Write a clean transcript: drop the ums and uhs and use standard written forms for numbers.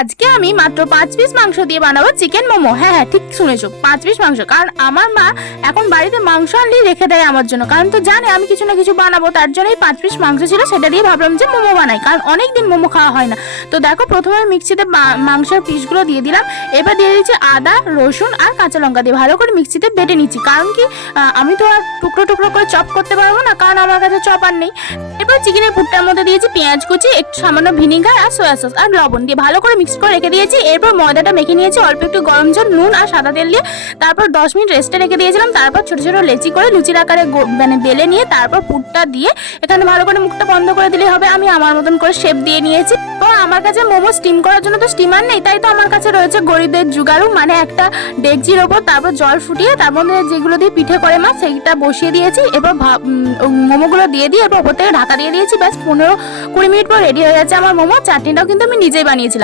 আজকে আমি মাত্র 5 পিস মাংস দিয়ে বানাবো চিকেন মোমো। হ্যাঁ হ্যাঁ ঠিক শুনেছো, 5 পিস মাংস। কারণ আমার মা এখন বাড়িতে মাংস আনলেই রেখে দেয় আমার জন্য, কারণ তো জানে আমি কিছু না কিছু বানাবো, তার জন্যই 5 পিস মাংস ছিল, সেটা দিয়ে ভাবলাম যে মোমো বানাই, কারণ অনেকদিন মোমো খাওয়া হয় না। তো দেখো প্রথমে মিক্সিতে মাংসের পিসগুলো দিয়ে দিলাম, এবার দিয়ে দিচ্ছি আদা রসুন আর কাঁচা লঙ্কা দিয়ে ভালো করে মিক্সিতে বেটে নিচ্ছি। কারণ কি আমি তো আর টুকরো টুকরো করে চপ করতে পারবো না, কারণ আমার কাছে চপার নেই। এরপর চিকেনের পুরটার মধ্যে দিয়েছি পেঁয়াজ কুচি, একটু সামান্য ভিনিগার আর সয়া সস আর লবণ দিয়ে ভালো করে মিক্স করে রেখে দিয়েছি। এরপর ময়দাটা মেখে নিয়েছি অল্প একটু গরম জল, নুন আর সাদা তেল দিয়ে। তারপর 10 মিনিট রেস্টে রেখে দিয়েছিলাম। তারপর ছোট ছোট লেচি করে লুচির আকারে মানে বেলে নিয়ে তারপর পুরটা দিয়ে এখানে ভালো করে মুখটা বন্ধ করে দিলে হবে। আমি আমার মতন করে শেপ দিয়ে নিয়েছি। তো আমার কাছে মোমো স্টিম করার জন্য তো স্টিমার নেই, তাই তো আমার কাছে রয়েছে গরিবের জুগাড়ু, মানে একটা ডেকচির ওপর তারপর জল ফুটিয়ে তার মধ্যে যেগুলো দিয়ে পিঠে করে মা সেইটা বসিয়ে দিয়েছি। এবার মোমোগুলো দিয়ে এরপর ওপর থেকে ঢাকা দিয়ে দিয়েছি। ব্যাস 15-20 মিনিট পর রেডি হয়ে যাচ্ছে আমার মোমো। চাটনিটাও কিন্তু আমি নিজেই বানিয়েছিলাম।